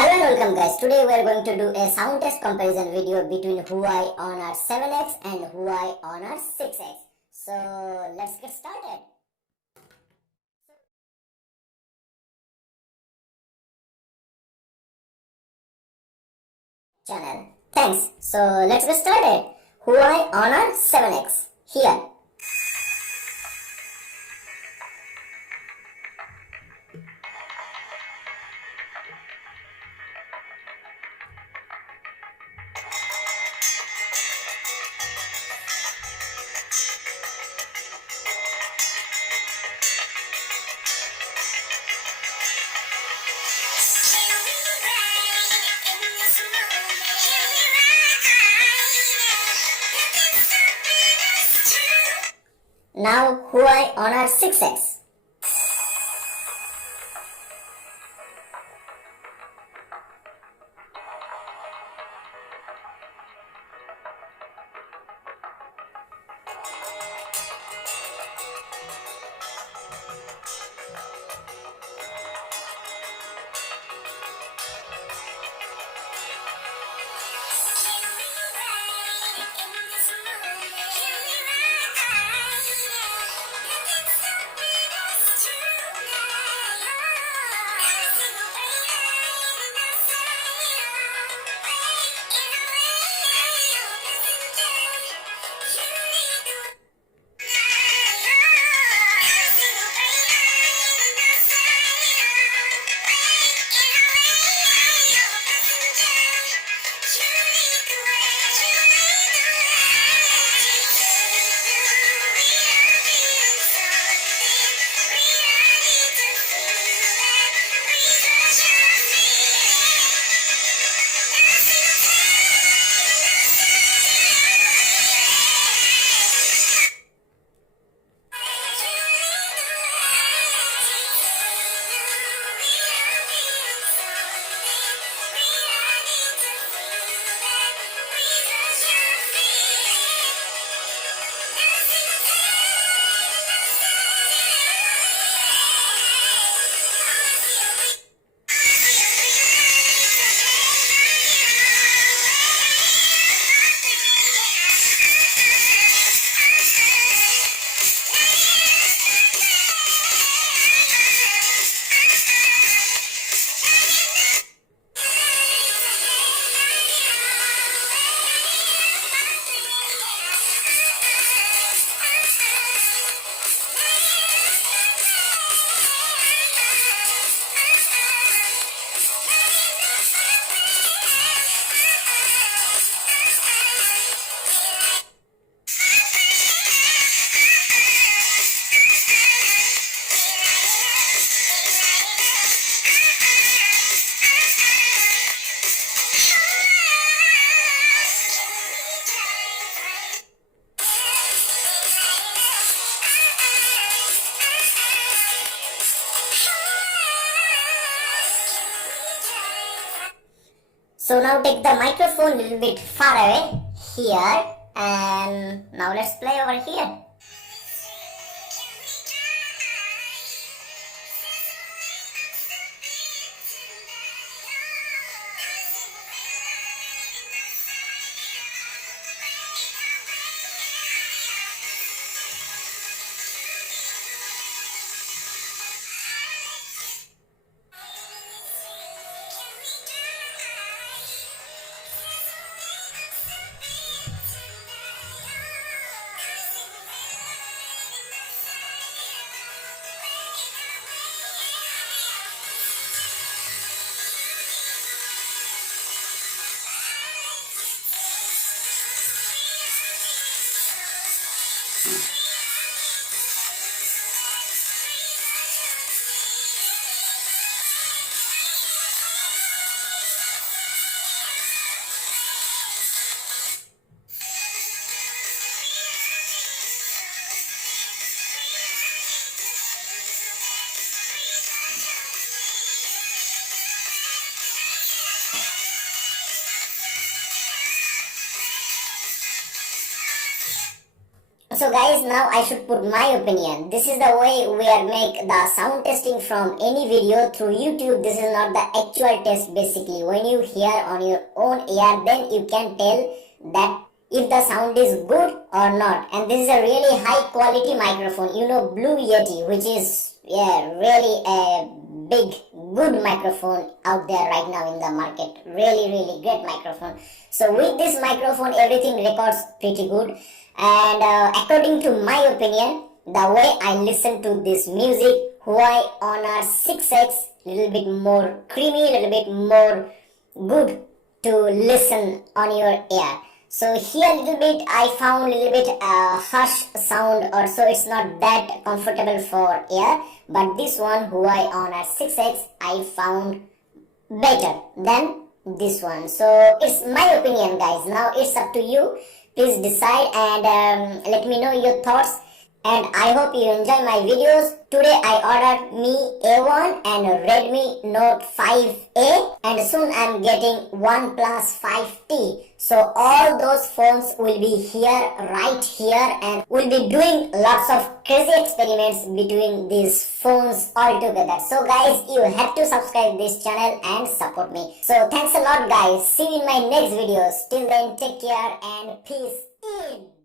Hello and welcome guys. Today we are going to do a sound test comparison video between Huawei Honor 7X and Huawei Honor 6X. So let's get started. Channel. Thanks. So let's get started. Huawei Honor 7X. Here. Now Huawei Honor 6X. So now take the microphone a little bit far away here, and now let's play over here. So guys, now I should put my opinion. This is the way we are make the sound testing from any video through YouTube. This is not the actual test basically. When you hear on your own ear, then you can tell that if the sound is good or not. And this is a really high quality microphone. You know, Blue Yeti, which is really a big good microphone out there right now in the market. Really great microphone. So with this microphone, everything records pretty good. And according to my opinion, the way I listen to this music, Huawei Honor 6X, little bit more creamy, little bit more good to listen on your ear. So here little bit I found little bit harsh sound, or so it's not that comfortable for ear. But this one, Huawei Honor 6X, I found better than this one. So it's my opinion, guys. Now it's up to you. Please decide and let me know your thoughts. And I hope you enjoy my videos. Today I ordered Mi A1 and Redmi Note 5A, and soon I'm getting OnePlus 5T. So all those phones will be here, right here, and we'll be doing lots of crazy experiments between these phones all together. So guys, you have to subscribe this channel and support me. So thanks a lot guys. See you in my next videos. Till then, take care and peace in.